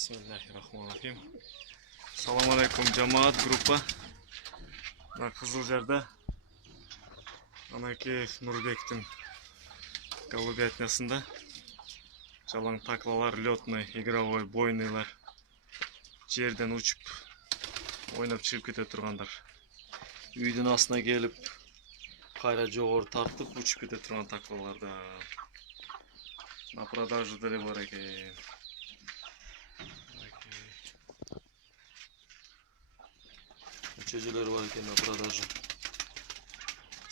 Bismillahirrahmanirrahim. Assalamualaikum cemaat grupa. Kızılcar'da Anakeev Nurbek'tin голубятнасында жалаң таклалар, летный, игровой, бойныйлар жерден учуп ойнап чыгып кете тургандар. Үйдүн астына келип, кайра жогору тартып учуп кете турган таклалар да на продажу деле бар экен. Çocuklar var eкен на продажу.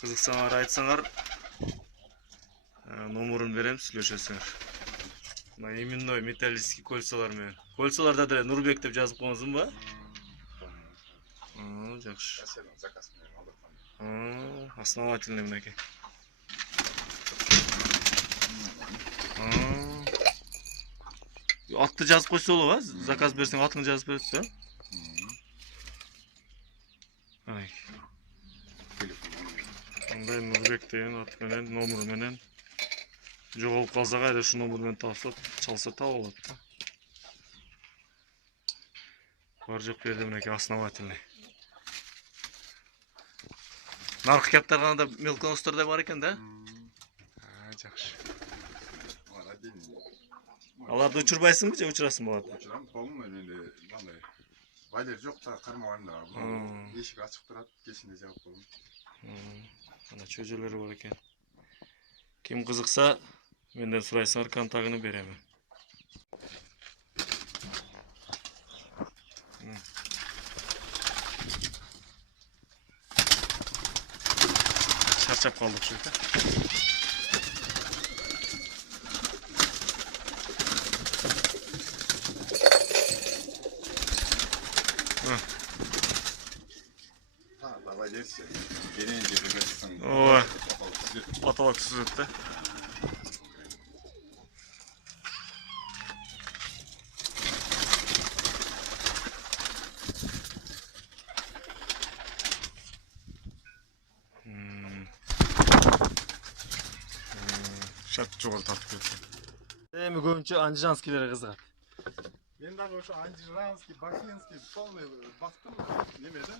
Кызыксаңар айтсаңар, номерин берем, сүйлөшөсүңөр. Мына именной металлический кольцолар менен. Кольцоларда деле Нурбек деп жазып коюңузбу? Жакшы. Заказ менен алдырган. Основательный мынакей. Атты жазып койсо болобу, заказ берсең атын жазып берет да? Ай. Андай Нурбек деген ат менен, номер менен жоголуп калса кайра ушу номер менен тапса, чалса таап алат да. Бар жок берди мынакей основательный. Наркы кептарганда мелконостордой бар экен да? Жакшы. Аларды учурбайсыңбы же учурасың болот? Учурам, колум менде мындай байлер жок да, кармаган да. Эшик ачык турат, кечинде жаап койдум. Ана чөжөлөр бар экен. Ким кызыкса, менден сурайсыңар, контагын берем. Чарчап калдык шу да. Давай дерсе, генен жерге берсең. Ооба. Потолок түзөт да. Шат жогору тартып кетти. Эми көбүнчө андижанскийлерге кызыгат. Мен дагы ошо андижанский, бакинский полный бактым немеде.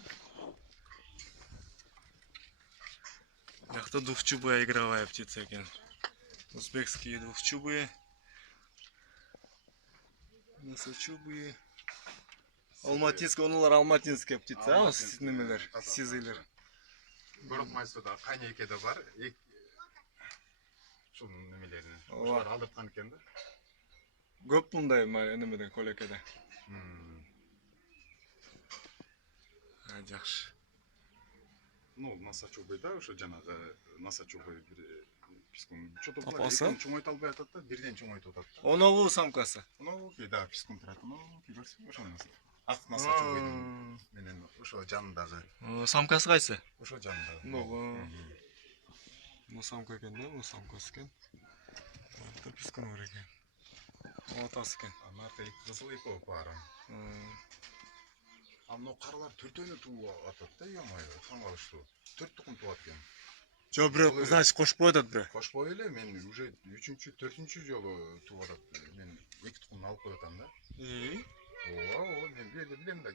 Яхта двухчубая игровая птица экен. Узбекские двухчубые. Носочубые. Алматинская, онулар алматинская птица, немелер, сизыйлер. Городмайсода кайнекеде бар. Ушул немелерин. Ошолор алдырткан экен да. Көп мындай немеден колекеде. Жакшы. Ну, носочубый да, ошо жанагы носочубый бир пискун. Что-то апасы? Чоңойто албай атат да, бирден чоңойтуп атат. Оногу самкасы. Оногу да, пискун турат. Оногу көрсөң ошо нерсе. Ак носочубый менен ошо жанындагы. Самкасы кайсы? Ошо жанында. Ну самка экен да, ну самкасы экен. Ата пискун бар экен. Атасы экен. Анарта кызыл эко бар. Амно каралар төртөөнү тууп атат да, ямай, таң калыштуу. 4 тукум тууп экен. Жо бирок, значит, кошпой атат бирок. Кошпой эле, мен уже 3-чү, 4-чү жолу тууп атат. Мен 2 тукумду алып коятам да. Ооба, мен билем да.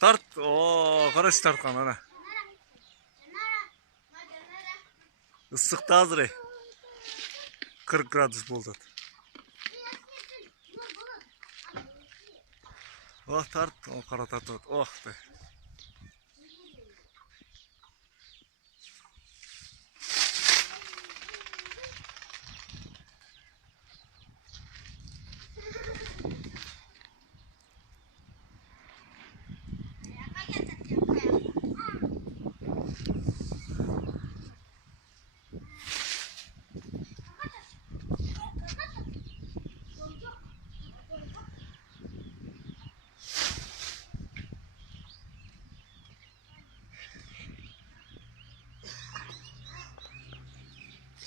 Тарт. О, хорошо тарткан ана. Issık da hazır. 40 gradus buldu. Oh tart, oh qara tart. Oh de.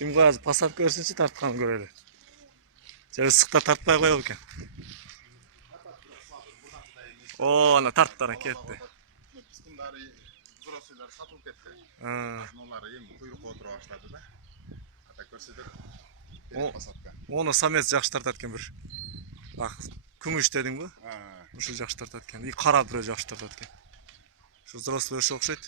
Kim qo'yadi? Pasat ko'rsinchi, tartqanini ko'radi. Issiqda tartmay qo'yar ekan. Oo, ana tartlara ketdi. Bunları взрослыйлар satılıp ketdi. Ha. Onları endi kuyrukka o'tira boshladi-da. Ata ko'rsatar. O- Pasatka. Onu samez yaxshi tartatgan bir. Bak, kumush deding bu? Ha. O'sha yaxshi tartatgan. И qora bir yaxshi tartatgan. Shu взрослый o'sha o'xshaydi.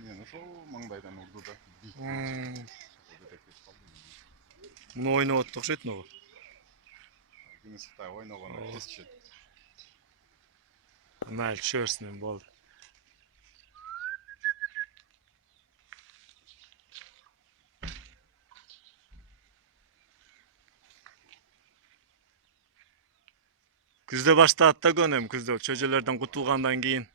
Meni ошол маңдайдан урду да. Bunu oynayaptı o'xshaydi bu. Күнүскө ойногондо тез түшөт. Mayli tushirsin bo'ldi. Kuzda başladı da ko'nem, kuzda cho'jalardan qutulgandan keyin.